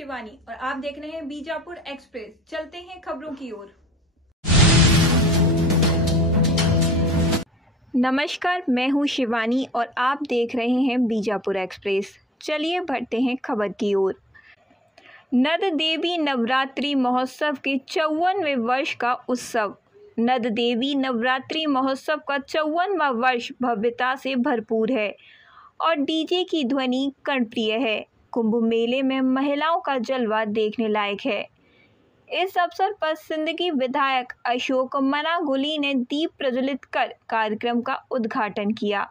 शिवानी और आप देख रहे हैं बीजापुर एक्सप्रेस। चलते हैं खबरों की ओर। नमस्कार, मैं हूं शिवानी और आप देख रहे हैं बीजापुर एक्सप्रेस। चलिए बढ़ते हैं खबर की ओर। नद देवी नवरात्रि महोत्सव के 54वें वर्ष का उत्सव। नद देवी नवरात्रि महोत्सव का 54वां वर्ष भव्यता से भरपूर है और डीजे की ध्वनि कर्णप्रिय है। कुंभ मेले में महिलाओं का जलवा देखने लायक है। इस अवसर पर सिंदगी विधायक अशोक मनागुली ने दीप प्रज्वलित कर कार्यक्रम का उद्घाटन किया।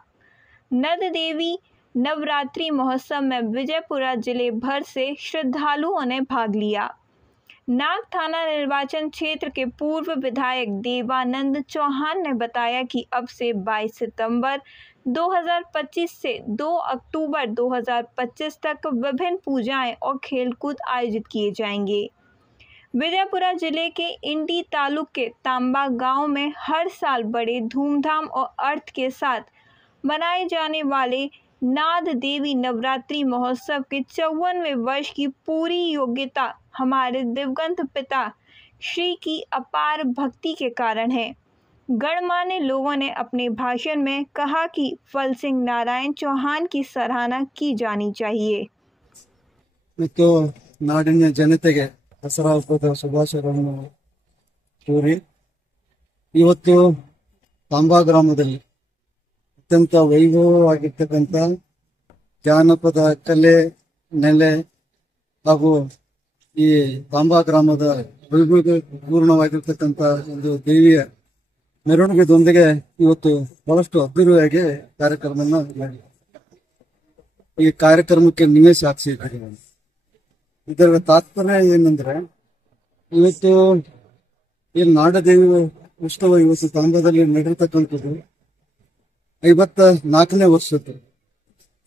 नद देवी नवरात्रि महोत्सव में विजयपुरा जिले भर से श्रद्धालुओं ने भाग लिया। नाग थाना निर्वाचन क्षेत्र के पूर्व विधायक देवानंद चौहान ने बताया कि अब से 22 सितंबर 2025 से 2 अक्टूबर 2025 तक विभिन्न पूजाएं और खेलकूद आयोजित किए जाएंगे। विजयपुरा जिले के इंडी तालुक के तांबा गांव में हर साल बड़े धूमधाम और अर्थ के साथ मनाए जाने वाले नाद देवी नवरात्रि महोत्सव के 54वें वर्ष की पूरी योग्यता हमारे दिवंगत पिता श्री की अपार भक्ति के कारण है। गणमान्य लोगों ने अपने भाषण में कहा कि फल सिंह नारायण चौहान की सराहना की जानी चाहिए। तो नाडिನ ಜನತೆಗೆ ದಸರಾ ಹಬ್ಬದ ಶುಭಾಶಯಗಳನ್ನು ಕೋರಿ ಇವತ್ತು ತಾಂಬಾ ಗ್ರಾಮದಲ್ಲಿ ಅತ್ಯಂತ ವೈಭವವಾಗಿರ್ತಕ್ಕಂಥ ಜಾನಪದ ಕಲೆ ನೆಲೆ ಹಾಗೂ ಈ ತಾಂಬಾ ಗ್ರಾಮದ ವೈಭವಪೂರ್ಣವಾಗಿರ್ತಕ್ಕಂಥ ಒಂದು ದೇವಿಯ ಮೆರವಣಿಗೆದೊಂದಿಗೆ ಇವತ್ತು ಬಹಳಷ್ಟು ಅದ್ದೂರಿಯಾಗಿ ಕಾರ್ಯಕ್ರಮವನ್ನು ಮಾಡಿದೆ। ಈ ಕಾರ್ಯಕ್ರಮಕ್ಕೆ ನೀವೇ ಸಾಕ್ಷಿ ಇದ್ದೀರಿ। ಇದರ ತಾತ್ಪರ್ಯ ಏನಂದ್ರೆ ಇವತ್ತು ಈ ನಾಡದೇವಿ ಉತ್ಸವ ಇವತ್ತು ತಾಂಬಾದಲ್ಲಿ ನಡೆಯತಕ್ಕಂಥದ್ದು 54ನೇ ವರ್ಷದ್ದು।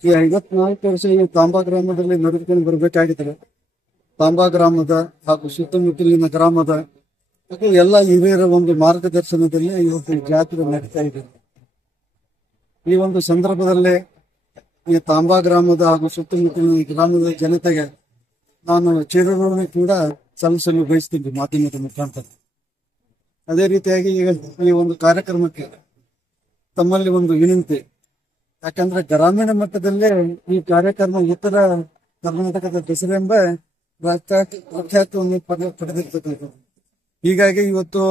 ಈ 54 ವರ್ಷ ಈ ತಾಂಬಾ ಗ್ರಾಮದಲ್ಲಿ ನಡೆದುಕೊಂಡು ಬರಬೇಕಾಗಿದ್ರೆ ತಾಂಬಾ ಗ್ರಾಮದ ಹಾಗೂ ಸುತ್ತಮುತ್ತಲಿನ ಗ್ರಾಮದ ಎಲ್ಲ ಹಿರಿಯರ ಒಂದು ಮಾರ್ಗದರ್ಶನದಲ್ಲಿ ಇವತ್ತು ಜಾತ್ರೆ ನಡೀತಾ ಇದೆ। ಈ ಒಂದು ಸಂದರ್ಭದಲ್ಲಿ ಈ ತಾಂಬಾ ಗ್ರಾಮದ ಹಾಗೂ ಸುತ್ತಮುತ್ತಲಿನ ಗ್ರಾಮದ ಜನತೆಗೆ ನಾನು ಚಿರಋಣಿ ಕೂಡ ಸಲ್ಲಿಸಲು ಬಯಸ್ತೀನಿ ಮಾಧ್ಯಮದ ಮುಖಾಂತರ। ಅದೇ ರೀತಿಯಾಗಿ ಈಗ ಈ ಒಂದು ಕಾರ್ಯಕ್ರಮಕ್ಕೆ ತಮ್ಮಲ್ಲಿ ಒಂದು ವಿನಂತಿ, ಯಾಕಂದ್ರೆ ಗ್ರಾಮೀಣ ಮಟ್ಟದಲ್ಲೇ ಈ ಕಾರ್ಯಕ್ರಮ ಉತ್ತರ ಕರ್ನಾಟಕದ ದಸರಾ ಎಂಬ ಪ್ರಖ್ಯಾತಿಯನ್ನು ಪಡೆದಿರ್ತಕ್ಕಂಥದ್ದು। ಹೀಗಾಗಿ ಇವತ್ತು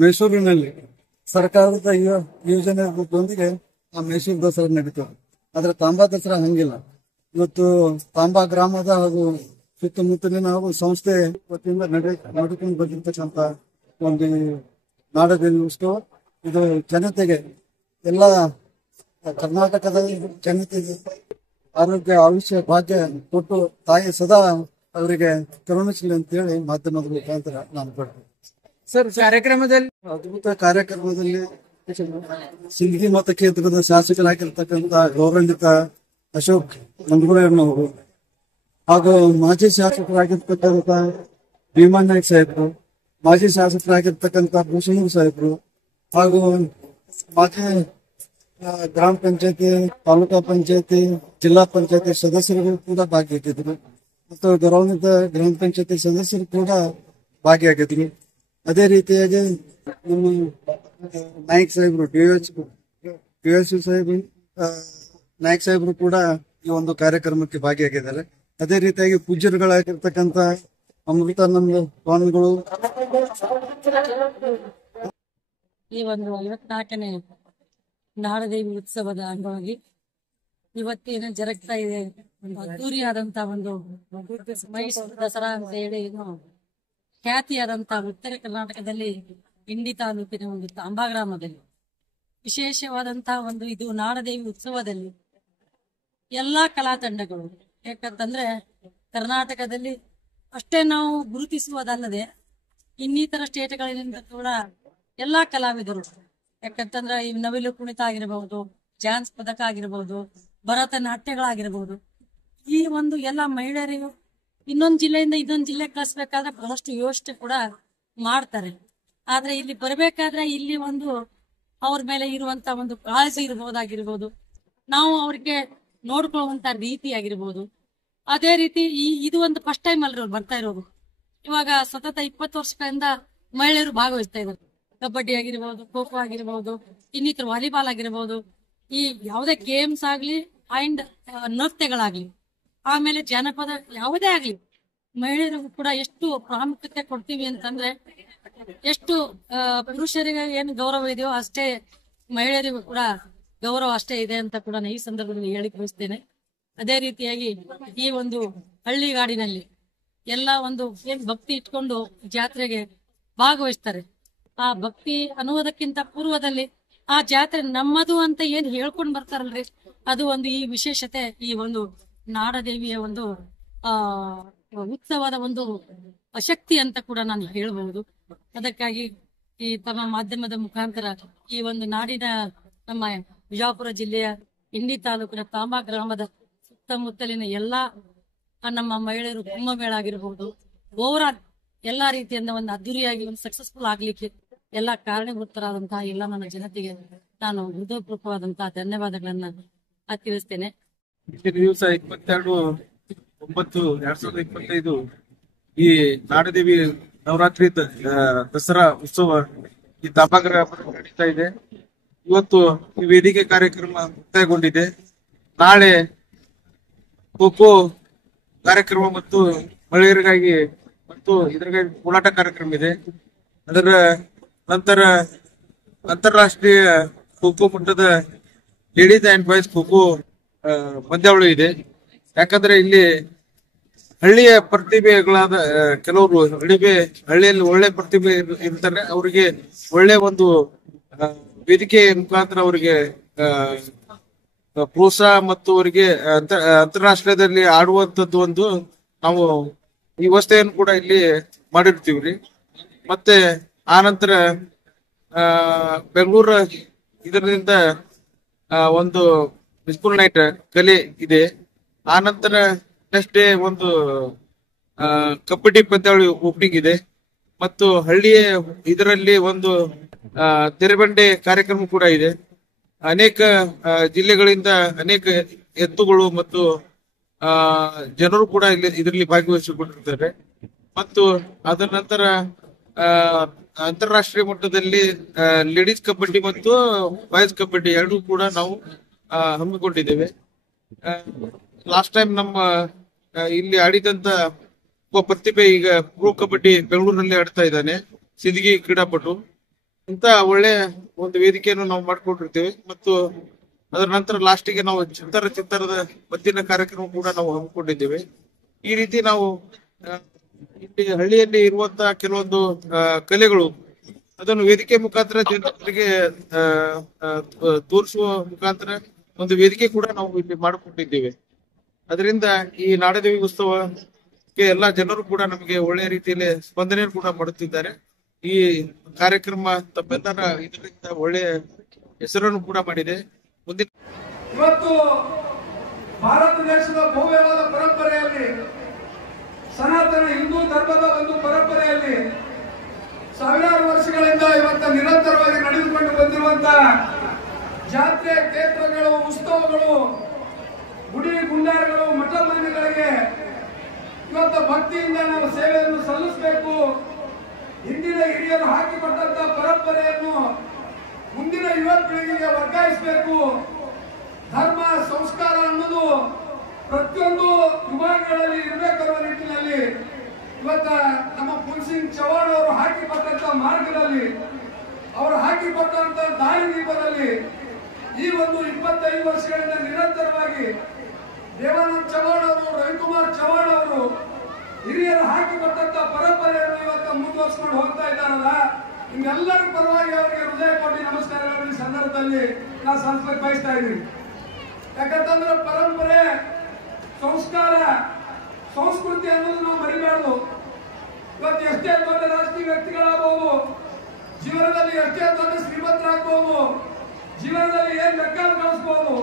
ಮೈಸೂರಿನಲ್ಲಿ ಸರ್ಕಾರದ ಯೋಜನೆಯೊಂದಿಗೆ ಆ ಮೈಸೂರು ದಸರಾ ನಡೀತದೆ, ಆದ್ರೆ ತಾಂಬಾ ದಸರಾ ಹಂಗಿಲ್ಲ। ಇವತ್ತು ತಾಂಬಾ ಗ್ರಾಮದ ಹಾಗೂ ಸುತ್ತಮುತ್ತಲಿನ ಹಾಗೂ ಸಂಸ್ಥೆ ವತಿಯಿಂದ ನಡೆದುಕೊಂಡು ಬಂದಿರ್ತಕ್ಕಂಥ ಒಂದು ನಾಡದೇವಿ ಉತ್ಸವ ಇದು ಜನತೆಗೆ ಎಲ್ಲ ಕರ್ನಾಟಕದ ಜನತೆಗೆ ಆರೋಗ್ಯ ಆಯುಷ್ಯ ಭಾಗ್ಯ ಕೊಟ್ಟು ತಾಯಿ ಸದಾ ಅವರಿಗೆ ಕರುಣಿಸಲಿ ಅಂತ ಹೇಳಿ ಮಾಧ್ಯಮದ ಮುಖಾಂತರ ನಾನು ಬರ್ತೇನೆ। ಸರ್, ಕಾರ್ಯಕ್ರಮದಲ್ಲಿ ಅದ್ಭುತ ಕಾರ್ಯಕ್ರಮದಲ್ಲಿ ಸಿಂದಗಿ ಮತಕ್ಷೇತ್ರದ ಶಾಸಕರಾಗಿರ್ತಕ್ಕಂಥ ಗೌರವಾನ್ವಿತ ಅಶೋಕ್ ಮಂದಗುಳೆಯವರು ಹಾಗೂ ಮಾಜಿ ಶಾಸಕರಾಗಿರ್ತಕ್ಕಂಥ ಭೀಮಾ ನಾಯ್ಕ ಸಾಹೇಬರು, ಮಾಜಿ ಶಾಸಕರಾಗಿರ್ತಕ್ಕಂಥ ಭೂಷಣ್ ಸಾಹೇಬರು ಹಾಗೂ ಮಾಜಿ ಗ್ರಾಮ ಪಂಚಾಯತಿ, ತಾಲೂಕಾ ಪಂಚಾಯತಿ, ಜಿಲ್ಲಾ ಪಂಚಾಯತಿ ಸದಸ್ಯರುಗಳು ಕೂಡ ಭಾಗಿಯಾಗಿದ್ರು ಮತ್ತು ಗೌರವಾನ್ವಿತ ಗ್ರಾಮ ಪಂಚಾಯತಿ ಸದಸ್ಯರು ಕೂಡ ಭಾಗಿಯಾಗಿದ್ರು। ಅದೇ ರೀತಿಯಾಗಿ ನಮ್ಮ ನಾಯ್ಕ ಸಾಹೇಬರು ಡಿಎಸ್ ಸಾಹೇಬರು ನಾಯ್ಕ ಸಾಹೇಬರು ಕೂಡ ಈ ಒಂದು ಕಾರ್ಯಕ್ರಮಕ್ಕೆ ಭಾಗಿಯಾಗಿದ್ದಾರೆ। ಅದೇ ರೀತಿಯಾಗಿ ಪೂಜ್ಯರುಗಳಾಗಿರ್ತಕ್ಕಂಥ ಅಮೃತಾನಂದ ಸ್ವಾಮಿಗಳು ಈ ಒಂದು 54ನೇ ನಾಡದೇವಿ ಉತ್ಸವದ ಅಂಗವಾಗಿ ಇವತ್ತೇನು ಜರುಗ್ತಾ ಇದೆ, ಅದ್ದೂರಿಯಾದಂತ ಒಂದು ಮೈಸೂರು ದಸರಾ ಅಂತ ಹೇಳಿ ಖ್ಯಾತಿಯಾದಂತ ಉತ್ತರ ಕರ್ನಾಟಕದಲ್ಲಿ ಇಂಡಿ ತಾಲೂಕಿನ ಒಂದು ತಾಂಬಾ ಗ್ರಾಮದಲ್ಲಿ ವಿಶೇಷವಾದಂತಹ ಒಂದು ಇದು ನಾಡದೇವಿ ಉತ್ಸವದಲ್ಲಿ ಎಲ್ಲಾ ಕಲಾ ತಂಡಗಳು, ಯಾಕಂತಂದ್ರೆ ಕರ್ನಾಟಕದಲ್ಲಿ ಅಷ್ಟೇ ನಾವು ಗುರುತಿಸುವುದಲ್ಲದೆ ಇನ್ನಿತರ ಸ್ಟೇಟ್ಗಳಿಂದ ಕೂಡ ಎಲ್ಲಾ ಕಲಾವಿದರು, ಯಾಕಂತಂದ್ರೆ ಈ ನವಿಲು ಕುಣಿತ ಆಗಿರಬಹುದು, ಡ್ಯಾನ್ಸ್ ಪದಕ ಆಗಿರಬಹುದು, ಭರತನಾಟ್ಯಗಳಾಗಿರಬಹುದು, ಈ ಒಂದು ಎಲ್ಲ ಮಹಿಳೆಯರಿಗೂ ಇನ್ನೊಂದು ಜಿಲ್ಲೆಯಿಂದ ಇನ್ನೊಂದು ಜಿಲ್ಲೆ ಕಳಿಸ್ಬೇಕಾದ್ರೆ ಬಹಳಷ್ಟು ಯೋಚನೆ ಕೂಡ ಮಾಡ್ತಾರೆ। ಆದ್ರೆ ಇಲ್ಲಿ ಬರ್ಬೇಕಾದ್ರೆ ಇಲ್ಲಿ ಒಂದು ಅವ್ರ ಮೇಲೆ ಇರುವಂತ ಒಂದು ಕಾಳಜಿ ಇರಬಹುದಾಗಿರ್ಬೋದು, ನಾವು ಅವ್ರಿಗೆ ನೋಡ್ಕೊಳ್ಳುವಂತ ರೀತಿ ಆಗಿರ್ಬೋದು, ಅದೇ ರೀತಿ ಇದು ಒಂದು ಫಸ್ಟ್ ಟೈಮ್ ಅಲ್ರಿ ಅವ್ರು ಬರ್ತಾ ಇರೋದು. ಇವಾಗ ಸತತ 20 ವರ್ಷಗಳಿಂದ ಮಹಿಳೆಯರು ಭಾಗವಹಿಸ್ತಾ ಇದ್ದಾರೆ. ಕಬಡ್ಡಿ ಆಗಿರ್ಬೋದು, ಖೋ ಖೋ ಆಗಿರ್ಬೋದು, ಇನ್ನಿತರ ವಾಲಿಬಾಲ್ ಆಗಿರ್ಬೋದು, ಈ ಯಾವುದೇ ಗೇಮ್ಸ್ ಆಗ್ಲಿ ಅಂಡ್ ನೃತ್ಯಗಳಾಗ್ಲಿ, ಆಮೇಲೆ ಜನಪದ ಯಾವುದೇ ಆಗ್ಲಿ, ಮಹಿಳೆಯರಿಗೂ ಕೂಡ ಎಷ್ಟು ಪ್ರಾಮುಖ್ಯತೆ ಕೊಡ್ತೀವಿ ಅಂತಂದ್ರೆ, ಎಷ್ಟು ಪುರುಷರಿಗೆ ಏನು ಗೌರವ ಇದೆಯೋ ಅಷ್ಟೇ ಮಹಿಳೆಯರಿಗೂ ಕೂಡ ಗೌರವ ಅಷ್ಟೇ ಇದೆ ಅಂತ ಕೂಡ ನಾನು ಈ ಸಂದರ್ಭದಲ್ಲಿ ಹೇಳಿ ಬಯಸ್ತೇನೆ. ಅದೇ ರೀತಿಯಾಗಿ ಈ ಒಂದು ಹಳ್ಳಿಗಾಡಿನಲ್ಲಿ ಎಲ್ಲ ಒಂದು ಏನ್ ಭಕ್ತಿ ಇಟ್ಕೊಂಡು ಜಾತ್ರೆಗೆ ಭಾಗವಹಿಸ್ತಾರೆ. ಆ ಭಕ್ತಿ ಅನ್ನುವುದಕ್ಕಿಂತ ಪೂರ್ವದಲ್ಲಿ ಆ ಜಾತ್ರೆ ನಮ್ಮದು ಅಂತ ಏನ್ ಹೇಳ್ಕೊಂಡ್ ಬರ್ತಾರಲ್ರಿ, ಅದು ಒಂದು ಈ ವಿಶೇಷತೆ, ಈ ಒಂದು ನಾಡದೇವಿಯ ಒಂದು ಉತ್ಸವದ ಒಂದು ಶಕ್ತಿ ಅಂತ ಕೂಡ ನಾನು ಹೇಳಬಹುದು. ಅದಕ್ಕಾಗಿ ಈ ತಮ್ಮ ಮಾಧ್ಯಮದ ಮುಖಾಂತರ ಈ ಒಂದು ನಾಡಿನ ನಮ್ಮ ಬಿಜಾಪುರ ಜಿಲ್ಲೆಯ ಇಂಡಿ ತಾಲೂಕಿನ ತಾಂಬಾ ಗ್ರಾಮದ ಸುತ್ತಮುತ್ತಲಿನ ಎಲ್ಲಾ ನಮ್ಮ ಮಹಿಳೆಯರು ಕುಂಭಮೇಳ ಆಗಿರ್ಬಹುದು, ಓವರಾಲ್ ಎಲ್ಲಾ ರೀತಿಯಿಂದ ಒಂದು ಅದ್ದೂರಿಯಾಗಿ ಒಂದು ಸಕ್ಸಸ್ಫುಲ್ ಆಗ್ಲಿಕ್ಕೆ ಎಲ್ಲಾ ಕಾರಣಭೂತರಾದಂತಹ ಎಲ್ಲ ನನ್ನ ಜನತೆಗೆ ನಾನು ಹೃದಯಪೂರ್ವಕವಾದಂತಹ ಧನ್ಯವಾದಗಳನ್ನ ತಿಳಿಸ್ತೇನೆ. ದಿವಸ 22/9/2025 ಈ ನಾಡದೇವಿ ನವರಾತ್ರಿ ದಸರಾ ಉತ್ಸವ ಈ ತಾಂಬಾ ಗ್ರಾಮದಲ್ಲಿ ನಡೀತಾ ಇದೆ. ಇವತ್ತು ಈ ವೇದಿಕೆ ಕಾರ್ಯಕ್ರಮ ಮುಕ್ತಾಯಗೊಂಡಿದೆ. ನಾಳೆ ಖೋ ಖೋ ಕಾರ್ಯಕ್ರಮ ಮತ್ತು ಮಹಿಳೆಯರಿಗಾಗಿ ಮತ್ತು ಇದರಿಗಾಗಿ ಹೋರಾಟ ಕಾರ್ಯಕ್ರಮ ಇದೆ. ಅದರ ನಂತರ ಅಂತಾರಾಷ್ಟ್ರೀಯ ಖೋ ಖೋ ಮಟ್ಟದ ladies and boys kho kho ಪಂದ್ಯಾವಳಿ ಇದೆ. ಯಾಕಂದ್ರೆ ಇಲ್ಲಿ ಹಳ್ಳಿಯ ಪ್ರತಿಭೆಗಳಾದ ಕೆಲವರು ಹಳ್ಳಿಯಲ್ಲಿ ಒಳ್ಳೆ ಪ್ರತಿಭೆ ಇರ್ತಾರೆ. ಅವರಿಗೆ ಒಳ್ಳೆ ಒಂದು ವೇದಿಕೆ ಮುಖಾಂತರ ಅವರಿಗೆ ಪ್ರೋತ್ಸಾಹ ಮತ್ತು ಅವರಿಗೆ ಅಂತಾರಾಷ್ಟ್ರೀಯದಲ್ಲಿ ಆಡುವಂತದ್ದು ಒಂದು ನಾವು ಈ ವ್ಯವಸ್ಥೆಯನ್ನು ಕೂಡ ಇಲ್ಲಿ ಮಾಡಿರ್ತೀವ್ರಿ. ಮತ್ತೆ ಆ ನಂತರ ಬೆಂಗಳೂರು ಇದರಿಂದ ಒಂದು ಸ್ಕೂಲ್ ನೈಟ್ ಕಲೆ ಇದೆ. ಆ ನಂತರ ನೆಕ್ಸ್ಟ್ ಡೇ ಒಂದು ಕಬಡ್ಡಿ ಪಂದ್ಯಾವಳಿ ಓಪನಿಂಗ್ ಇದೆ. ಮತ್ತು ಹಳ್ಳಿಯ ಇದರಲ್ಲಿ ಒಂದು ತೆರೆಬಂಡೆ ಕಾರ್ಯಕ್ರಮ ಕೂಡ ಇದೆ. ಅನೇಕ ಜಿಲ್ಲೆಗಳಿಂದ ಅನೇಕ ಎತ್ತುಗಳು ಮತ್ತು ಜನರು ಕೂಡ ಇದರಲ್ಲಿ ಭಾಗವಹಿಸಿಕೊಂಡಿರ್ತಾರೆ. ಮತ್ತು ಅದರ ನಂತರ ಅಂತಾರಾಷ್ಟ್ರೀಯ ಮಟ್ಟದಲ್ಲಿ ಲೇಡೀಸ್ ಕಬಡ್ಡಿ ಮತ್ತು ಬಾಯ್ಸ್ ಕಬಡ್ಡಿ ಎರಡೂ ಕೂಡ ನಾವು ಹಮ್ಮಿಕೊಂಡಿದ್ದೇವೆ. ಲಾಸ್ಟ್ ಟೈಮ್ ನಮ್ಮ ಇಲ್ಲಿ ಆಡಿದಂತ ಒಬ್ಬ ಪ್ರತಿಭೆ ಈಗ ಪ್ರೋ ಕಬಡ್ಡಿ ಬೆಂಗಳೂರಿನಲ್ಲಿ ಆಡ್ತಾ ಇದ್ದಾನೆ, ಸಿದ್ಗಿ ಕ್ರೀಡಾಪಟು. ಇಂತ ಒಳ್ಳೆ ಒಂದು ವೇದಿಕೆಯನ್ನು ನಾವು ಮಾಡ್ಕೊಂಡಿರ್ತೇವೆ. ಮತ್ತು ಅದರ ನಂತರ ಲಾಸ್ಟಿಗೆ ನಾವು ಚಿತ್ತರದ ಮದ್ದಿನ ಕಾರ್ಯಕ್ರಮ ಕೂಡ ನಾವು ಹಮ್ಮಿಕೊಂಡಿದ್ದೇವೆ. ಈ ರೀತಿ ನಾವು ಇಲ್ಲಿ ಹಳ್ಳಿಯಲ್ಲಿ ಇರುವಂತಹ ಕೆಲವೊಂದು ಕಲೆಗಳು ಅದನ್ನು ವೇದಿಕೆ ಮುಖಾಂತರ ಜನರಿಗೆ ತೋರಿಸುವ ಮುಖಾಂತರ ಒಂದು ವೇದಿಕೆ ಕೂಡ ನಾವು ಇಲ್ಲಿ ಮಾಡಿಕೊಂಡಿದ್ದೇವೆ. ಅದರಿಂದ ಈ ನಾಡದೇವಿ ಉತ್ಸವಕ್ಕೆ ಎಲ್ಲಾ ಜನರು ಕೂಡ ನಮಗೆ ಒಳ್ಳೆಯ ರೀತಿಯಲ್ಲಿ ಸ್ಪಂದನೆಯನ್ನು ಕೂಡ ಮಾಡುತ್ತಿದ್ದಾರೆ. ಈ ಕಾರ್ಯಕ್ರಮ ತಮ್ಮೆಲ್ಲರ ಇದರಿಂದ ಒಳ್ಳೆಯ ಹೆಸರನ್ನು ಕೂಡ ಮಾಡಿದೆ. ಮುಂದಿನ ಇವತ್ತು ಭಾರತ ದೇಶದ ಭವ್ಯವಾದ ಪರಂಪರೆಯಲ್ಲಿ, ಸನಾತನ ಹಿಂದೂ ಧರ್ಮದ ಒಂದು ಪರಂಪರೆಯಲ್ಲಿ ಸಾವಿರಾರು ವರ್ಷಗಳಿಂದ ಇವತ್ತು ನಿರಂತರವಾಗಿ ನಡೆದುಕೊಂಡು ಬಂದಿರುವಂತಹ ಜಾತ್ರೆ, ಕ್ಷೇತ್ರಗಳು, ಉತ್ಸವಗಳು, ಗುಡಿ ಗುಂಡಾರಗಳು, ಮಠ ಮಂದಿರಗಳಿಗೆ ಇವತ್ತು ಭಕ್ತಿಯಿಂದ ನಾವು ಸೇವೆಯನ್ನು ಸಲ್ಲಿಸಬೇಕು. ಹಿಂದಿನ ಹಿರಿಯರು ಹಾಕಿಕೊಟ್ಟಂತಹ ಪರಂಪರೆಯನ್ನು ಮುಂದಿನ ಯುವ ಪೀಳಿಗೆಗೆ ವರ್ಗಾಯಿಸಬೇಕು. ಧರ್ಮ ಸಂಸ್ಕಾರ ಅನ್ನೋದು ಪ್ರತಿಯೊಂದು ವಿಭಾಗಗಳಲ್ಲಿ ಇರಬೇಕನ್ನುವ ನಿಟ್ಟಿನಲ್ಲಿ ಇವತ್ತ ನಮ್ಮ ಪುಲ್ಸಿಂಗ್ ಚವಾಣ್ ಅವರು ಹಾಕಿಕೊಟ್ಟಂತ ಮಾರ್ಗದಲ್ಲಿ, ಅವರು ಹಾಕಿಕೊಟ್ಟಂತ ದಾರಿ ದೀಪದಲ್ಲಿ ಈ ಒಂದು 25 ವರ್ಷಗಳಿಂದ ನಿರಂತರವಾಗಿ ದೇವಾನಂದ್ ಚವಾಣ್ ಅವರು, ರವಿಕುಮಾರ್ ಚವಾಣ್ ಅವರು ಹಿರಿಯರು ಹಾಕಿಕೊಟ್ಟಂತ ಪರಂಪರೆಯನ್ನು ಇವತ್ತು ಮುಂದುವರಿಸಿಕೊಂಡು ಹೋಗ್ತಾ ಇದ್ದಾರಲ್ಲ, ನಿಮ್ಮೆಲ್ಲರ ಪರವಾಗಿ ಅವರಿಗೆ ಹೃದಯ ಕೋಟಿ ನಮಸ್ಕಾರಗಳನ್ನು ಈ ಸಂದರ್ಭದಲ್ಲಿ ನಾನು ಸಲ್ಲಿಸಲಿಕ್ಕೆ ಬಯಸ್ತಾ ಇದ್ದೀನಿ. ಯಾಕಂತಂದ್ರೆ ಪರಂಪರೆ, ಸಂಸ್ಕಾರ, ಸಂಸ್ಕೃತಿ ಅನ್ನೋದು ನಾವು ಮರಿಬಾರ್ದು. ಇವತ್ತು ಎಷ್ಟೇ ದೊಡ್ಡ ರಾಜಕೀಯ ವ್ಯಕ್ತಿಗಳಾಗಬಹುದು, ಜೀವನದಲ್ಲಿ ಎಷ್ಟೇ ದೊಡ್ಡ ಶ್ರೀಮಂತರಾಗಬಹುದು, ಜೀವನದಲ್ಲಿ ಏನ್ ಬೇಕಾದ್ರೂ ಗಳಿಸಬಹುದು,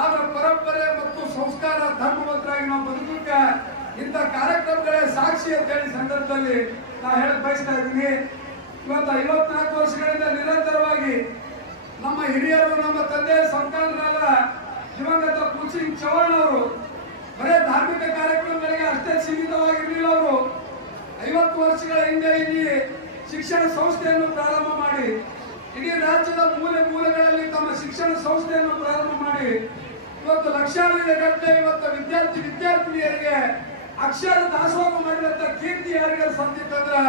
ಆದ್ರೆ ಪರಂಪರೆ ಮತ್ತು ಸಂಸ್ಕಾರ ಧರ್ಮವಂತರಾಗಿ ನಾವು ಬದುಕಕ್ಕೆ ಇಂಥ ಕಾರ್ಯಕ್ರಮಗಳೇ ಸಾಕ್ಷಿ ಅಂತ ಹೇಳಿ ಸಂದರ್ಭದಲ್ಲಿ ನಾನು ಹೇಳಕ್ ಬಯಸ್ತಾ ಇದ್ದೀನಿ. ಇವತ್ತು 54 ವರ್ಷಗಳಿಂದ ನಿರಂತರವಾಗಿ ನಮ್ಮ ಹಿರಿಯರು, ನಮ್ಮ ತಂದೆ ಸಂತಾನರಾದ ದಿವಂಗತ ಪುಲ್ಸಿಂಗ್ ಚವಾಣ್ ಅವರು ಬರೇ ಧಾರ್ಮಿಕ ಧಾರ್ಮಿಕ ಕಾರ್ಯಕ್ರಮಗಳಿಗೆ ಅಷ್ಟೇ ಸೀಮಿತವಾಗಿರಲಿಲ್ಲ. ಅವರು 50 ವರ್ಷಗಳ ಹಿಂದೆ ಇಲ್ಲಿ ಶಿಕ್ಷಣ ಸಂಸ್ಥೆಯನ್ನು ಪ್ರಾರಂಭ ಮಾಡಿ ಇಡೀ ರಾಜ್ಯದ ಮೂಲೆ ಮೂಲೆಗಳಲ್ಲಿ ತಮ್ಮ ಶಿಕ್ಷಣ ಸಂಸ್ಥೆಯನ್ನು ಪ್ರಾರಂಭ ಮಾಡಿ ಇವತ್ತು ಲಕ್ಷಾಂತರ ಗಟ್ಟಲೆ ಇವತ್ತು ವಿದ್ಯಾರ್ಥಿನಿಯರಿಗೆ ಅಕ್ಷರ ದಾಸೋಹ ಮಾಡಿದಂತ ಕೀರ್ತಿ ಯಾರಿಗೆ ಸಲ್ತಿತ್ತಂದ್ರೆ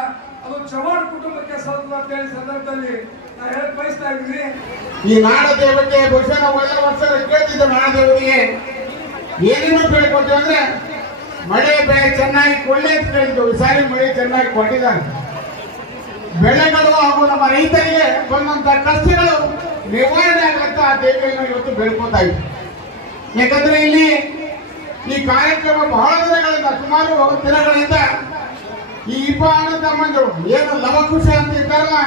ಅದು ಚವ್ಹಾಣ್ ಕುಟುಂಬಕ್ಕೆ ಸಲ್ತು ಅಂತ ಹೇಳಿ ಸಂದರ್ಭದಲ್ಲಿ ನಾನು ಹೇಳಕ್ ಬಯಸ್ತಾ ಇದ್ದೀನಿ. ಈ ನಾಡದೇವತೆ ಬಹುಶಃ ನಾವು ಎಲ್ಲ ವರ್ಷ ಕೇಳ್ತಿದ್ದೆ, ನಾಡದೇವರಿಗೆ ಏನೇನು ಕೇಳ್ಕೊತೀವಿ ಅಂದ್ರೆ ಮಳೆ ಬೆಳೆ ಚೆನ್ನಾಗಿ ಕೊಳ್ಳೆ ಅಂತ ಕೇಳಿದ್ವಿ. ಈ ಸಾರಿ ಮಳೆ ಚೆನ್ನಾಗಿ ಕೊಟ್ಟಿದ್ದಾರೆ. ಬೆಳೆಗಳು ಹಾಗೂ ನಮ್ಮ ರೈತರಿಗೆ ಬಂದಂತ ಕಷ್ಟಗಳು ನಿವಾರಣೆ ಆಗಲಂತ ಆ ದೇವಿಯನ್ನು ಇವತ್ತು ಬೇಡ್ಕೊತಾ ಇದ್ವಿ. ಯಾಕಂದ್ರೆ ಇಲ್ಲಿ ಈ ಕಾರ್ಯಕ್ರಮ ಬಹಳ ದಿನಗಳಿಂದ, ಸುಮಾರು ದಿನಗಳಿಂದ ಈ ಇಬ್ಬರು ತಮ್ಮಂದರು ಏನು ಲವಕುಶ ಅಂತ ಇದ್ದಾರಲ್ಲ,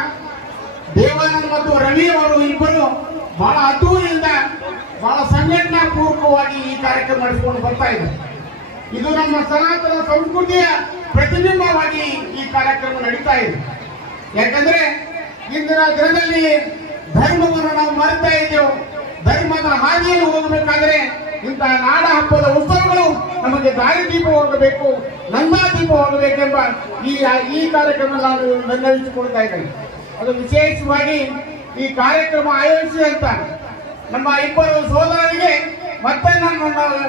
ದೇವಾನಂದ್ ಮತ್ತು ರವಿ ಅವರು ಇಬ್ಬರು ಬಹಳ ಅದ್ದೂರಿಯಿಂದ ಬಹಳ ಸಂಘಟನಾ ಪೂರ್ವಕವಾಗಿ ಈ ಕಾರ್ಯಕ್ರಮ ನಡೆಸಿಕೊಂಡು ಬರ್ತಾ ಇದ್ದಾರೆ. ಇದು ನಮ್ಮ ಸನಾತನ ಸಂಸ್ಕೃತಿಯ ಪ್ರತಿಬಿಂಬವಾಗಿ ಈ ಕಾರ್ಯಕ್ರಮ ನಡೀತಾ ಇದೆ. ಯಾಕಂದ್ರೆ ಇಂದಿನ ದಿನದಲ್ಲಿ ಧರ್ಮವನ್ನು ನಾವು ಮರೆತಾ ಇದ್ದೇವೆ. ಧರ್ಮದ ಹಾದಿಯಲ್ಲಿ ಹೋಗಬೇಕಾದ್ರೆ ಇಂತಹ ನಾಡ ಹಬ್ಬದ ಉತ್ಸವಗಳು ನಮಗೆ ದಾರಿದೀಪ ಹೋಗಬೇಕು, ನಂದಾದೀಪ ಹೋಗಬೇಕೆಂಬ ಈ ಕಾರ್ಯಕ್ರಮ ನಾನು ನಿರ್ಣಯಿಸಿಕೊಳ್ತಾ ಇದ್ದೇನೆ. ಅದು ವಿಶೇಷವಾಗಿ ಈ ಕಾರ್ಯಕ್ರಮ ಆಯೋಜಿಸಿದಂತ ನಮ್ಮ ಇಬ್ಬರು ಸೋದರರಿಗೆ ಮತ್ತೆ ನಾನು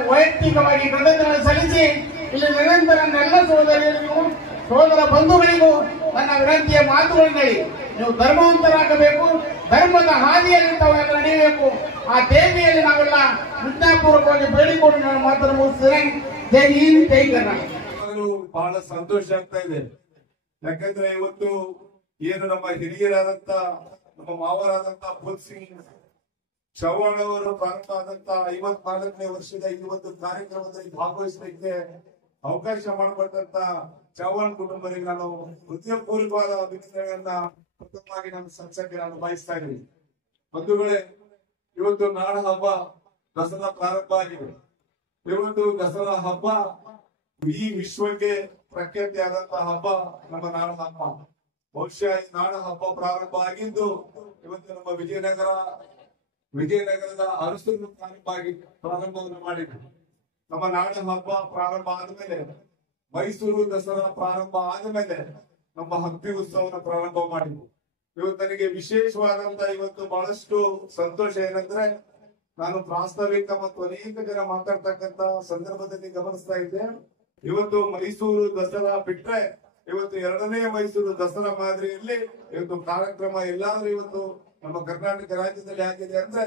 ವೈಯಕ್ತಿಕವಾಗಿ ಕೃತಜ್ಞತೆ ಸಲ್ಲಿಸಿ ಇಲ್ಲಿ ನಿರಂತರ ಎಲ್ಲ ಸೋದರಿಯರಿಗೂ ಸೋದರ ಬಂಧುಗಳಿಗೂ ನನ್ನ ವಿನಂತಿಯ ಮಾತುಗಳನ್ನ ನೀವು ಧರ್ಮವಂತರಾಗಬೇಕು, ಧರ್ಮದ ಹಾದಿಯಲ್ಲಿ ತಾವೆಲ್ಲ ನಡೆಯಬೇಕು. ಆ ದೇವಿಯಲ್ಲಿ ನಾವೆಲ್ಲ ವಿದ್ಯಾಪೂರ್ವಕವಾಗಿ ಬೇಡಿಕೊಂಡು ನಾನು ಮಾತನ್ನು ಮುಗಿಸ್ತೇನೆ. ಜೈ ಹಿಂದ್, ಜೈ ಕರ್ನಾಟಕ. ಬಹಳ ಸಂತೋಷ ಆಗ್ತಾ ಇದೆ. ಯಾಕಂದ್ರೆ ಇವತ್ತು ಏನು ನಮ್ಮ ಹಿರಿಯರಾದಂತ ನಮ್ಮ ಮಾವರಾದಂತ ಭೂತ್ ಸಿಂಗ್ ಚವ್ಹಾಣ್ ಅವರು ಪ್ರಾರಂಭ ಆದಂತ 54ನೇ ವರ್ಷದ ಈ ಒಂದು ಕಾರ್ಯಕ್ರಮದಲ್ಲಿ ಭಾಗವಹಿಸಲಿಕ್ಕೆ ಅವಕಾಶ ಮಾಡಿಕೊಟ್ಟಂತ ಚವ್ಹಾಣ್ ಕುಟುಂಬರಿಗೆ ನಾನು ಹೃದಯಪೂರ್ವಕವಾದ ಅಭಿನಂದನೆಗಳನ್ನ ಪ್ರಥಮವಾಗಿ ನಾನು ಸಂಸಕ್ಕೆ ನಾನು ಬಯಸ್ತಾ ಇದ್ದೀನಿ. ಬಂಧುಗಳೇ, ಇವತ್ತು ನಾಡ ಹಬ್ಬ ದಸರಾ ಪ್ರಾರಂಭ ಆಗಿದೆ. ಇವತ್ತು ದಸರಾ ಹಬ್ಬ ಈ ವಿಶ್ವಕ್ಕೆ ಪ್ರಖ್ಯಾತಿ ಆದಂತಹ ಹಬ್ಬ ನಮ್ಮ ನಾಡ ಹಬ್ಬ. ಬಹುಶಃ ಈ ನಾಡ ಹಬ್ಬ ಪ್ರಾರಂಭ ಆಗಿದ್ದು ಇವತ್ತು ನಮ್ಮ ವಿಜಯನಗರದ ಅರಸರು ಪ್ರಾರಂಭವನ್ನು ಮಾಡಿದ್ರು. ನಮ್ಮ ನಾಡ ಹಬ್ಬ ಪ್ರಾರಂಭ ಆದ್ಮೇಲೆ ಮೈಸೂರು ದಸರಾ ಪ್ರಾರಂಭ ಆದ್ಮೇಲೆ ನಮ್ಮ ಹಂಪಿ ಉತ್ಸವನ ಪ್ರಾರಂಭ ಮಾಡಿದ್ವು. ಇವತ್ತು ನನಗೆ ವಿಶೇಷವಾದಂತ ಇವತ್ತು ಬಹಳಷ್ಟು ಸಂತೋಷ ಏನಂದ್ರೆ, ನಾನು ಪ್ರಾಸ್ತಾವಿಕ ಮತ್ತು ಅನೇಕ ಜನ ಮಾತಾಡ್ತಕ್ಕಂತ ಸಂದರ್ಭದಲ್ಲಿ ಗಮನಿಸ್ತಾ ಇದ್ದೆ. ಇವತ್ತು ಮೈಸೂರು ದಸರಾ ಬಿಟ್ರೆ ಇವತ್ತು 2ನೇ ಮೈಸೂರು ದಸರಾ ಮಾದರಿಯಲ್ಲಿ ಇವತ್ತು ಕಾರ್ಯಕ್ರಮ ಎಲ್ಲಾದ್ರೂ ಇವತ್ತು ನಮ್ಮ ಕರ್ನಾಟಕ ರಾಜ್ಯದಲ್ಲಿ ಆಗಿದೆ ಅಂದ್ರೆ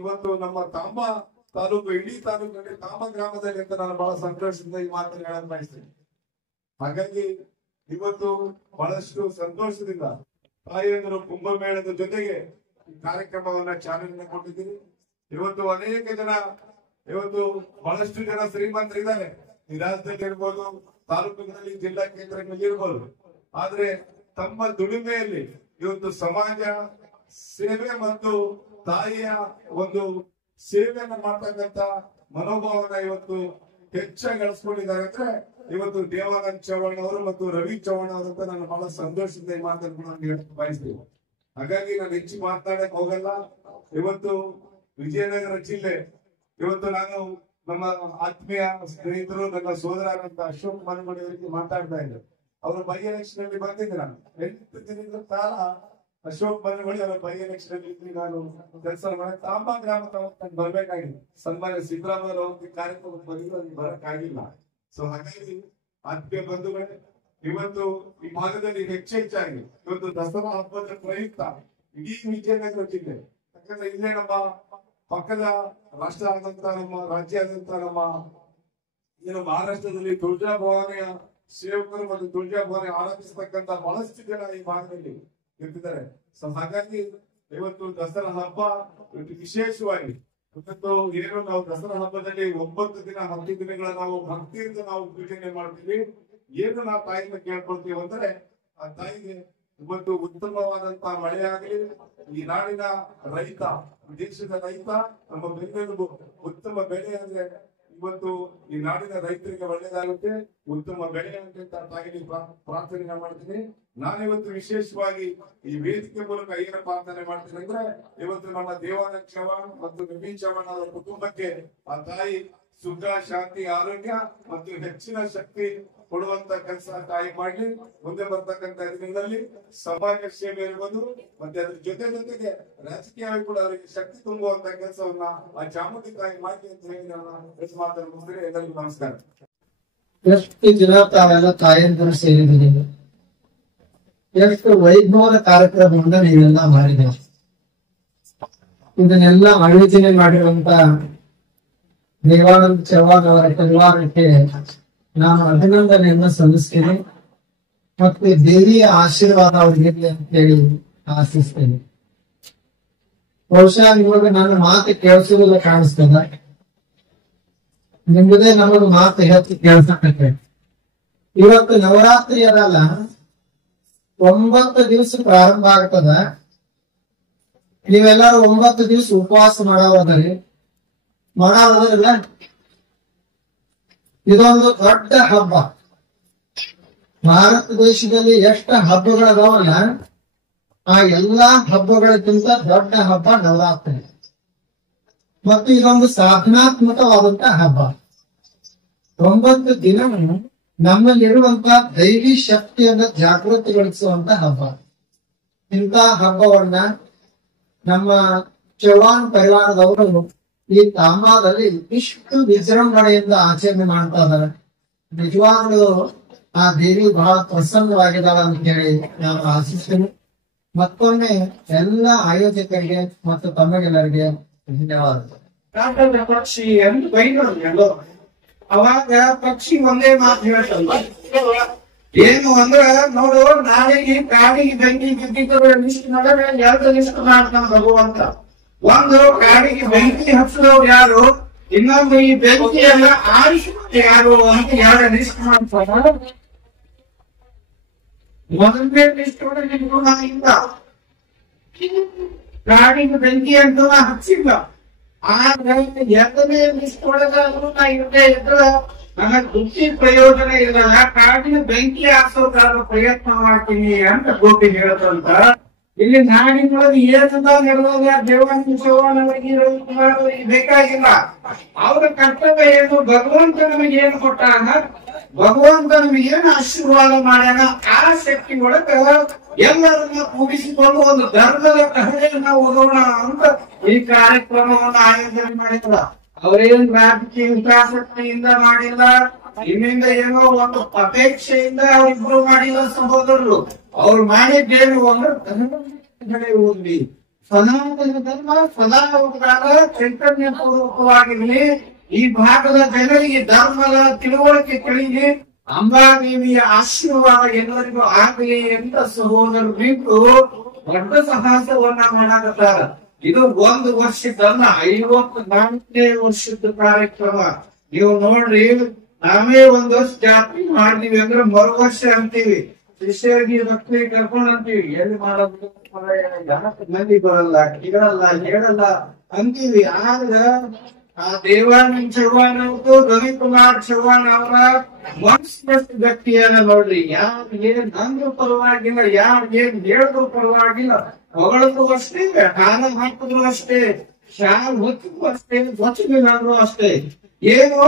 ಇವತ್ತು ನಮ್ಮ ತಾಂಬಾ ತಾಲೂಕು, ಇಡೀ ತಾಲೂಕಿನಲ್ಲಿ ತಾಂಬಾ ಗ್ರಾಮದಲ್ಲಿ ಅಂತ ನಾನು ಬಹಳ ಸಂತೋಷದಿಂದ ಈ ಮಾತನ್ನು ಹೇಳಕ್ ಬಯಸ್ತೇನೆ. ಹಾಗಾಗಿ ಇವತ್ತು ಬಹಳಷ್ಟು ಸಂತೋಷದಿಂದ ತಾಯಿಯಂದರು ಕುಂಭಮೇಳದ ಜೊತೆಗೆ ಈ ಕಾರ್ಯಕ್ರಮವನ್ನ ಚಾಲನೆ ಕೊಟ್ಟಿದ್ದೀರಿ. ಇವತ್ತು ಅನೇಕ ಜನ, ಇವತ್ತು ಬಹಳಷ್ಟು ಜನ ಶ್ರೀಮಂತರಿದ್ದಾರೆ ಈ ರಾಜ್ಯದಲ್ಲಿ ಇರ್ಬೋದು, ತಾಲೂಕುಗಳಲ್ಲಿ, ಜಿಲ್ಲಾ ಕೇಂದ್ರಗಳಲ್ಲಿ ಇರ್ಬೋದು. ಆದ್ರೆ ತಮ್ಮ ದುಡಿಮೆಯಲ್ಲಿ ಇವತ್ತು ಸಮಾಜ ಸೇವೆ ಮತ್ತು ತಾಯಿಯ ಒಂದು ಸೇವೆಯನ್ನ ಮಾಡ್ತಕ್ಕಂತ ಮನೋಭಾವನ ಇವತ್ತು ಹೆಚ್ಚಾಗಿ ಗಳಿಸ್ಕೊಂಡಿದ್ದಾರೆ ಅಂದ್ರೆ ಇವತ್ತು ದೇವಾನಂದ್ ಚವ್ಹಾಣ್ ಅವರು ಮತ್ತು ರವಿ ಚವ್ಹಾಣ್ ಅವರು ಅಂತ ನಾನು ಬಹಳ ಸಂತೋಷದಿಂದ ಈ ಮಾತನ್ನು ಬಯಸ್ತೀನಿ. ಹಾಗಾಗಿ ನಾನು ಹೆಚ್ಚು ಮಾತನಾಡಕ್ ಹೋಗಲ್ಲ. ಇವತ್ತು ವಿಜಯನಗರ ಜಿಲ್ಲೆ, ಇವತ್ತು ನಾನು ನಮ್ಮ ಆತ್ಮೀಯ ಸ್ನೇಹಿತರು, ನನ್ನ ಸೋದರರಂತ ಅಶೋಕ್ ಮನಗೋಳಿ ಅವರಿಗೆ ಮಾತಾಡ್ತಾ ಇದ್ದೆ. ಅವರು ಬೈ ಎಲೆಕ್ಷನ್ ಅಲ್ಲಿ ಬಂದಿದ್ದೆ. ನಾನು 8 ದಿನಗಳ ಕಾಲ ಅಶೋಕ್ ಮನಗೋಳಿ ಅವರ ಬೈ ಎಲೆಕ್ಷನ್ ಅಲ್ಲಿ ನಾನು ಕೆಲಸ ಮಾಡಿ ತಾಂಬಾ ಗ್ರಾಮ ಬರ್ಬೇಕಾಗಿದೆ. ಸನ್ಮಾನ್ಯ ಸಿದ್ದರಾಮಯ್ಯ ಅವರ ಕಾರ್ಯಕ್ರಮಕ್ಕೆ ಬಂದಿದ್ದು ಅಲ್ಲಿ ಬರಕ್ಕಾಗಿಲ್ಲ. ಸೊ ಹಾಗಾಗಿ ಆತ್ಮೀಯ ಬಂಧುಗಳೇ, ಇವತ್ತು ಈ ಭಾಗದಲ್ಲಿ ಹೆಚ್ಚಾಗಿ ಇವತ್ತು ದಸರಾ ಹಬ್ಬದ ಪ್ರಯುಕ್ತ ಇಡೀ ವಿಜಯನಗರ ಜಿಲ್ಲೆ, ಯಾಕಂದ್ರೆ ಇಲ್ಲೇ ನಮ್ಮ ಪಕ್ಕದ ರಾಷ್ಟ್ರ ಆದಂತ ನಮ್ಮ ರಾಜ್ಯ ಆದಂತ ನಮ್ಮ ಏನು ಮಹಾರಾಷ್ಟ್ರದಲ್ಲಿ ತುಳಜಾಭವಾನಿಯ ಸೇವಕರು ಮತ್ತು ತುಳಜಾಭವಾನಿ ಆರಾಧಿಸತಕ್ಕಂತ ಬಹಳಷ್ಟು ಜನ ಈ ಭಾಗದಲ್ಲಿ ಇರ್ತಿದ್ದಾರೆ. ಸೊ ಹಾಗಾಗಿ ಇವತ್ತು ದಸರಾ ಹಬ್ಬ ಇವತ್ತು ವಿಶೇಷವಾಗಿ ಇವತ್ತು ಏನು ನಾವು ದಸರಾ ಹಬ್ಬದಲ್ಲಿ 9 ದಿನ 10 ದಿನಗಳ ನಾವು ಭಕ್ತಿಯಿಂದ ನಾವು ಪೂಜನೆ ಮಾಡ್ತೀವಿ. ಏನು ನಾವು ತಾಯಿನ ಕೇಳ್ಕೊಳ್ತೀವಿ ಅಂದ್ರೆ ಆ ತಾಯಿಗೆ ಇವತ್ತು ಉತ್ತಮವಾದಂತಹ ಮಳೆ ಆಗಲಿ, ಈ ನಾಡಿನ ರೈತ, ದೇಶದ ರೈತ ನಮ್ಮ ಬೆನ್ನೆಲುಬು, ಉತ್ತಮ ಬೆಳೆ ಅಂದ್ರೆ ಇವತ್ತು ಈ ನಾಡಿನ ರೈತರಿಗೆ ಒಳ್ಳೇದಾಗುತ್ತೆ, ಉತ್ತಮ ಬೆಳೆ ಅಂತ ತಾಯಿಗೆ ಪ್ರಾರ್ಥನೆ ಮಾಡ್ತೀನಿ. ನಾನಿವತ್ತು ವಿಶೇಷವಾಗಿ ಈ ವೇದಿಕೆ ಮೂಲಕ ಏನು ಪ್ರಾರ್ಥನೆ ಮಾಡ್ತೀನಿ ಅಂದ್ರೆ ಇವತ್ತು ನಮ್ಮ ದೇವಾನಂದ್ ಚವ್ಹಾಣ್ ಮತ್ತು ರವಿ ಚವ್ಹಾಣ್ ಅವರ ಕುಟುಂಬಕ್ಕೆ ಆ ತಾಯಿ ಸುಖ ಶಾಂತಿ ಆರೋಗ್ಯ ಮತ್ತು ಹೆಚ್ಚಿನ ಶಕ್ತಿ ಕೊಡುವಂತ ಕೆಲಸ ತಾಯಿ ಮಾಡ್ಲಿ. ಮುಂದೆ ಬರ್ತಕ್ಕಂಥ ದಿನಗಳಲ್ಲಿ ಸಮಾಜ ಸೇವೆ ಇರ್ಬೋದು, ಮತ್ತೆ ಅದ್ರ ಜೊತೆಗೆ ರಾಜಕೀಯವಾಗಿ ಕೂಡ ಅವರಿಗೆ ಶಕ್ತಿ ತುಂಬುವಂತ ಕೆಲಸವನ್ನ ಆ ಚಾಮುಂಡಿ ತಾಯಿ ಮಾಡ್ಲಿ ಅಂತ ಹೇಳಿ ನಾನು ಮಾತಾಡ್ತಾರೆ. ಎಲ್ಲರಿಗೂ ನಮಸ್ಕಾರ. ಎಷ್ಟು ಜನ ತಾವೆಲ್ಲ ತಾಯಂದಿರು ಸೇರಿದ್ದೀರಿ, ಎಷ್ಟು ವೈಭವದ ಕಾರ್ಯಕ್ರಮವನ್ನ ನೀವೆಲ್ಲ ಮಾಡಿದ್ದೀರಿ. ಇದನ್ನೆಲ್ಲ ಆಯೋಜನೆ ಮಾಡಿರುವಂತ ದೇವಾನಂದ ಚವ್ಹಾಣ್ ಅವರ ಪರಿವಾರಕ್ಕೆ ನಾನು ಅಭಿನಂದನೆಯನ್ನ ಸಲ್ಲಿಸ್ತೇನೆ ಮತ್ತು ದೇವಿಯ ಆಶೀರ್ವಾದ ಅವ್ರಿಗಿರಲಿ ಅಂತ ಹೇಳಿ ಆಶಿಸ್ತೇನೆ. ಬಹುಶಃ ಇವಾಗ ನನ್ನ ಮಾತು ಕೇಳಿಸೋದಿಲ್ಲ ಕಾಣಿಸ್ತದ, ನಿಮ್ಮದೇ ನಮಗ ಮಾತು ಹೆಚ್ಚು ಕೇಳಿಸಕ್ಕೆ. ಇವತ್ತು ನವರಾತ್ರಿ ಅದಲ್ಲ, 9 ದಿವಸ ಪ್ರಾರಂಭ ಆಗ್ತದ. ನೀವೆಲ್ಲರೂ 9 ದಿವಸ ಉಪವಾಸ ಮಾಡೋದ್ರಿ ಮಾಡೋದಿಲ್ಲ. ಇದೊಂದು ದೊಡ್ಡ ಹಬ್ಬ. ಭಾರತ ದೇಶದಲ್ಲಿ ಎಷ್ಟು ಹಬ್ಬಗಳದಾವಲ್ಲ, ಆ ಎಲ್ಲಾ ಹಬ್ಬಗಳಿಗಿಂತ ದೊಡ್ಡ ಹಬ್ಬ ನವರಾತ್ರಿ. ಮತ್ತು ಇದೊಂದು ಸಾಧನಾತ್ಮಕವಾದಂತಹ ಹಬ್ಬ. 9 ದಿನ ನಮ್ಮಲ್ಲಿರುವಂತ ದೈವಿ ಶಕ್ತಿಯನ್ನ ಜಾಗೃತಿಗೊಳಿಸುವಂತ ಹಬ್ಬ. ಇಂಥ ಹಬ್ಬವನ್ನ ನಮ್ಮ ಚವ್ಹಾಣ್ ಪರಿವಾರದವರು ಈ ತಾಂಬಾದಲ್ಲಿ ಇಷ್ಟು ವಿಜೃಂಭಣೆಯಿಂದ ಆಚರಣೆ ಮಾಡ್ತಾ ಇದ್ದಾರೆ. ನಿಜವಾಗ್ಲೂ ಆ ದೇವಿ ಬಹಳ ಪ್ರಸನ್ನವಾಗಿದ್ದಾಳ ಅಂತ ಹೇಳಿ ನಾನು ಆಶಿಸ್ತೇನೆ. ಮತ್ತೊಮ್ಮೆ ಎಲ್ಲ ಆಯೋಜಕರಿಗೆ ಮತ್ತು ತಮಗೆಲ್ಲರಿಗೆ ಧನ್ಯವಾದ. ಪಕ್ಷಿ ಎಂದು ಬೈದ್ರು. ಅವಾಗ ಪಕ್ಷಿ ಒಂದೇ ಮಾತು ಹೇಳ್ತಲ್ಲ, ಏನು ಅಂದ್ರೆ ನೋಡು, ನಾಳೆಗೆ ಕಾಡಿಗೆ ಬೆಂಕಿ ಬಿದ್ದಿದ್ರು ಲಿಸ್ಟ್ ನಡುವೆ 2 ಲಿಸ್ಟ್ ಮಾಡ್ತಾನ ಭಗವಂತ. ಒಂದು ಕಾಡಿಗೆ ಬೆಂಕಿ ಹಚ್ಚದವ್ರು ಯಾರು, ಇನ್ನೊಂದು ಈ ಬೆಂಕಿಯನ್ನ ಆರಿಸಿದವ್ರು ಯಾರು ಅಂತ 2 ಲಿಸ್ಟ್ ಮಾಡ್ತಾನ. ಮೊದಲನೇ ಲಿಸ್ಟ್ ನಿಮ್ಗೂ ಇಲ್ಲ, ಕಾಡಿಗೆ ಬೆಂಕಿ ಅಂತ ಹಚ್ಚಿಲ್ಲ. ಆದ್ರೆ 2ನೇ ಲಿಸ್ಟ್ ಒಳಗಾದ್ರೂ ನಾ ಇಲ್ಲದೆ ಇದ್ರೆ ನನಗೆ ದುಡ್ಡಿ ಪ್ರಯೋಜನ ಇಲ್ಲ. ಕಾಡಿನ ಬೆಂಕಿ ಹಾಸೋದಾದ ಪ್ರಯತ್ನ ಮಾಡ್ತೀನಿ ಅಂತ ಗೋಪಿ ಹೇಳದಂತ. ಇಲ್ಲಿ ನಾಡಿನೊಳಗೆ ಏನದ ನಡೆದಾಗ ದೇವಾನಂದ ಚವ್ಹಾಣ್ ಅವರಿಗೆ ಬೇಕಾಗಿಲ್ಲ. ಅವರ ಕರ್ತವ್ಯ ಏನು, ಭಗವಂತ ನಮಗೆ ಏನು ಕೊಟ್ಟಾನ, ಭಗವಂತ ನಮಗೆ ಏನು ಆಶೀರ್ವಾದ ಮಾಡ್ಯಾನ, ಆ ಶಕ್ತಿ ಒಳಗ ಎಲ್ಲರನ್ನ ಕೂಡಿಸಿಕೊಂಡು ಒಂದು ಧರ್ಮದ ಕಹಳೆಯನ್ನ ಓದೋಣ ಅಂತ ಈ ಕಾರ್ಯಕ್ರಮವನ್ನು ಆಯೋಜನೆ ಮಾಡಿಲ್ಲ. ಅವರೇನ್ ರಾಜಕೀಯ ಹಿತಾಸಕ್ತಿಯಿಂದ ಮಾಡಿಲ್ಲ, ಇನ್ನಿಂದ ಏನೋ ಒಂದು ಅಪೇಕ್ಷೆಯಿಂದ ಅವರಿಬ್ರು ಮಾಡಿಲ್ಲ ಸಹೋದರರು. ಅವ್ರು ಮಾಡಿದ್ದೇನು ಅಂದ್ರೆ ಓದ್ಲಿ, ಸನಾತನ ಧರ್ಮ ಸದಾ ಹೋಗದಾಗ ಚೈತನ್ಯ ಪೂರ್ವಕವಾಗಿರ್ಲಿ, ಈ ಭಾಗದ ಜನರಿಗೆ ಧರ್ಮದ ತಿಳುವಳಿಕೆ ತಿಳಿಲಿ, ಅಂಬಾದೇವಿಯ ಆಶೀರ್ವಾದ ಎಲ್ಲರಿಗೂ ಆಗಲಿ ಅಂತ ಸಹೋದರರು ಬಿಟ್ಟು ದೊಡ್ಡ ಸಾಹಸವನ್ನ ಮಾಡಾಕತ್ತಾರ. ಇದು 1 ವರ್ಷದಲ್ಲ, 54ನೇ ವರ್ಷದ ಕಾರ್ಯಕ್ರಮ. ನೀವು ನೋಡ್ರಿ, ನಾವೇ 1 ವರ್ಷ ಜಾತ್ರೆ ಮಾಡ್ತೀವಿ ಅಂದ್ರೆ ಮರು ವರ್ಷ ಅಂತೀವಿ, ಶಿಷ್ಯರಿಗೆ ಭಕ್ತಿ ಕರ್ಕೊಂಡು ಅಂತೀವಿ. ಎಲ್ಲಿ ಮಾಡೋದು, ಮಂದಿ ಬರಲ್ಲ, ಕೇಳಲ್ಲ, ಹೇಳಲ್ಲ ಅಂತೀವಿ. ಆದ್ರ ಆ ದೇವಾನಂದ ಚವ್ಹಾಣ್ ಅವ್ರದ್ದು, ರವಿಕುಮಾರ್ ಚವ್ಹಾಣ್ ಅವರ ಮನಸ್ಸು ಗಟ್ಟಿಯನ್ನ ನೋಡ್ರಿ. ಯಾರು ಏನ್ ನಂದು ಪರವಾಗಿಲ್ಲ, ಯಾರು ಏನ್ ಹೇಳಿದ್ರು ಪರವಾಗಿಲ್ಲ, ಹೊಗಳದ್ರು ಅಷ್ಟೇ, ಹಾನ ಹಾಕಿದ್ರು ಅಷ್ಟೇ, ಶಾಲ್ ಹೊತ್ತಿದ್ರು ಅಷ್ಟೇ, ಹೊಚ್ಚಲಿಲ್ಲ ಅಷ್ಟೇ. ಏನು,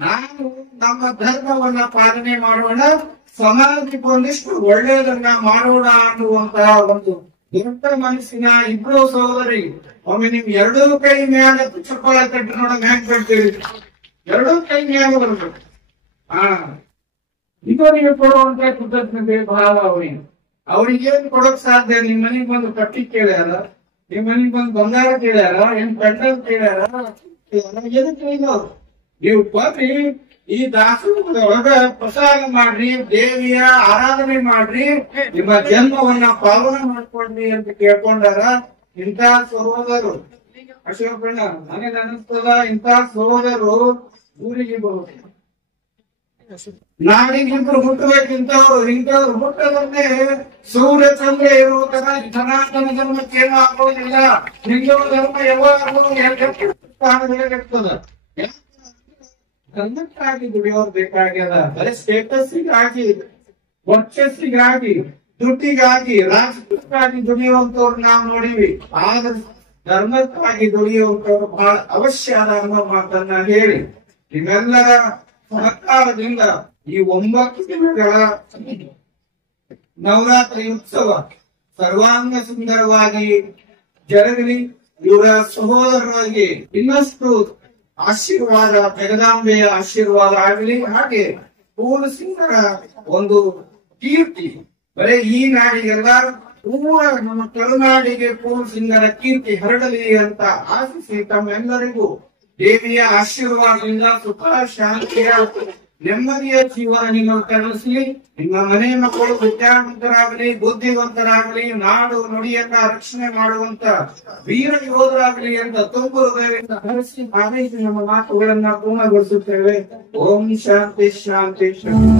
ನಾವು ನಮ್ಮ ಧರ್ಮವನ್ನ ಪಾಲನೆ ಮಾಡೋಣ, ಸಮಾಜಕ್ಕೆ ಒಂದಿಷ್ಟು ಒಳ್ಳೆಯದನ್ನ ಮಾಡೋಣ ಅನ್ನುವಂತಹ ಒಂದು ದೊಡ್ಡ ಮನಸ್ಸಿನ ಇಬ್ರು ಸಹೋದರಿ. ಒಮ್ಮೆ ನಿಮ್ 2 ಕೈ ಮೇಲೆ ಚಪ್ಪಾಳೆ ತಟ್ಟಿ ನೋಡ ಮ್ಯಾಕ್ ಬಿಡ್ತೀವಿ, 2 ಕೈ ಮೇಲೆ ಬರ್ಬೇಕು. ಇದು ನೀವು ಕೊಡುವಂತ ಕೃತಜ್ಞತೆ ಭಾವ ಅವರಿಗೆ. ಅವ್ರಿಗೇನು ಕೊಡೋಕ್ ಸಾಧ್ಯ? ನಿಮ್ ಮನೆಗ್ ಬಂದು ಕಟ್ಟಿ ಕೇಳ್ಯಾರ, ನಿಮ್ ಮನೆಗ್ ಬಂದು ಬಂಗಾರ ಕೇಳ್ಯಾರ, ಏನ್ ಪೆಂಡಲ್ ಕೇಳ್ಯಾರ, ಎದಕ್ಕೆ ಕೇಳಿದವ್ರು? ನೀವು ಬರ್ರಿ, ಈ ದಾಸೋಹದೊಳಗ ಪ್ರಸಾದ ಮಾಡ್ರಿ, ದೇವಿಯ ಆರಾಧನೆ ಮಾಡ್ರಿ, ನಿಮ್ಮ ಜನ್ಮವನ್ನ ಪಾವನ ಮಾಡ್ಕೊಡ್ರಿ ಅಂತ ಕೇಳ್ಕೊಂಡಾರ. ಇಂಥ ಸಹೋದರು ಅಶೋಕಣ್ಣ, ನನಗೆ ಅನಿಸ್ತದ ಇಂಥ ಸಹೋದರು ಊರಿಗೆ ಬರುವುದು, ನಾಡಿಗಿಬ್ರು ಹುಟ್ಟಬೇಕಿಂತವ್ರು. ಇಂಥವ್ರು ಹುಟ್ಟದನ್ನೇ ಸೂರ್ಯ ಚಂದ್ರ ಇರುವ ತರ ಸನಾತನ ಧರ್ಮಕ್ಕೇನು ಆಗೋದಿಲ್ಲ. ಹಿಂದೂ ಧರ್ಮ ಯಾವಾಗಲೂ ಸ್ಥಾನದಲ್ಲಿರ್ತದ. ಗಂಧಕ್ಕಾಗಿ ದುಡಿಯೋರು ಬೇಕಾಗ್ಯದ, ಬರೀ ಸ್ಟೇಟಸ್ಸಿಗಾಗಿ, ವರ್ಚಸ್ಸಿಗಾಗಿ, ದುಡ್ಡಿಗಾಗಿ, ರಾಜಕೀಯಕ್ಕಾಗಿ ದುಡಿಯುವಂತವ್ರು ನಾವು ನೋಡಿವಿ. ಆದ್ರೆ ಧರ್ಮಕ್ಕಾಗಿ ದುಡಿಯುವಂತವ್ರು ಬಹಳ ಅವಶ್ಯ ಅದ ಅನ್ನೋ ಮಾತನ್ನ ಹೇಳಿ ಇವೆಲ್ಲರ ಸಹಕಾರದಿಂದ ಈ 9 ದಿನಗಳ ನವರಾತ್ರಿ ಉತ್ಸವ ಸರ್ವಾಂಗ ಸುಂದರವಾಗಿ ಜರಗಲಿ. ಇವರ ಸಹೋದರರಾಗಿ ಇನ್ನಷ್ಟು ಆಶೀರ್ವಾದ, ಜಗದಾಂಬೆಯ ಆಶೀರ್ವಾದ ಆಗಲಿ. ಹಾಗೆ ಪೂರ್ಣಸಿಂಗರ ಒಂದು ಕೀರ್ತಿ ಬರೀ ಈ ನಾಡಿಗೆಲ್ಲ ಪೂರ ನಮ್ಮ ಕರುನಾಡಿಗೆ ಪೂರ್ಣಸಿಂಗರ ಕೀರ್ತಿ ಹರಡಲಿ ಅಂತ ಆಶಿಸಿ ತಮ್ಮೆಲ್ಲರಿಗೂ ದೇವಿಯ ಆಶೀರ್ವಾದದಿಂದ ಸುಖ, ಶಾಂತಿಯ, ನೆಮ್ಮದಿಯ ಜೀವನ ನಿಮ್ಮನ್ನು ಕರುಣಿಸಲಿ. ನಿಮ್ಮ ಮನೆ ಮಕ್ಕಳು ವಿದ್ಯಾವಂತರಾಗಲಿ, ಬುದ್ಧಿವಂತರಾಗಲಿ, ನಾಡು ನುಡಿಯನ್ನ ರಕ್ಷಣೆ ಮಾಡುವಂತ ವೀರ ಯೋಧರಾಗಲಿ ಅಂತ ತುಂಬು ಹೃದಯದಿಂದ ಹರಸಿ ಹಾರೈಸಿ ನಮ್ಮ ಮಾತುಗಳನ್ನ ಪೂರ್ಣಗೊಳಿಸುತ್ತೇವೆ. ಓಂ ಶಾಂತಿ ಶಾಂತಿ ಶಾಂತಿ.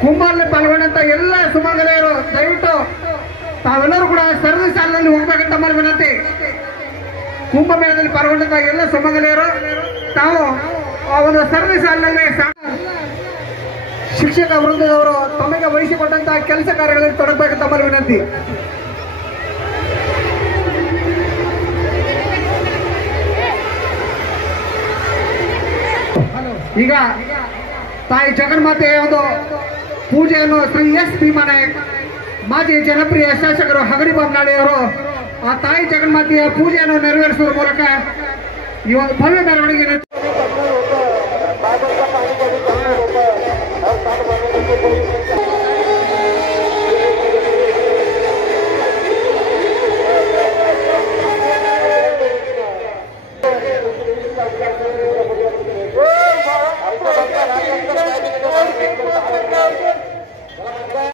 ಕುಂಭದಲ್ಲಿ ಪಾಲ್ಗೊಂಡಂತ ಎಲ್ಲ ಸುಮಂಗಲೆಯರು ದಯವಿಟ್ಟು ತಾವೆಲ್ಲರೂ ಕೂಡ ಸರದಿ ಸಾಲಿನಲ್ಲಿ ಹೋಗ್ಬೇಕಂತ ಮಾಡಿ ವಿನಂತಿ. ಕುಂಭಮೇಳದಲ್ಲಿ ಪಾಲ್ಗೊಂಡಂತ ಎಲ್ಲ ಸುಮಂಗಲೆಯರು ತಾವು ಆ ಒಂದು ಸರದಿ ಸಾಲಿನಲ್ಲಿ ಶಿಕ್ಷಕ ವೃಂದದವರು ತಮಗೆ ವಹಿಸಿಕೊಂಡಂತಹ ಕೆಲಸ ಕಾರ್ಯಗಳಲ್ಲಿ ತೊಡಗಬೇಕಂತ ಮಾಡಿ ವಿನಂತಿ. ಈಗ ತಾಯಿ ಜಗನ್ಮಾತೆಯ ಒಂದು ಪೂಜೆಯನ್ನು ಶ್ರೀ ಎಸ್ ಭೀಮಾನಾಯಕ್ ಮಾಜಿ ಜನಪ್ರಿಯ ಶಾಸಕರು ಹಗರಿ ಬೊಮ್ಮನಹಳ್ಳಿಯವರು ಆ ತಾಯಿ ಜಗನ್ಮಾತೆಯ ಪೂಜೆಯನ್ನು ನೆರವೇರಿಸುವ ಮೂಲಕ ಈ ಒಂದು ಭವ್ಯ ಮೆರವಣಿಗೆ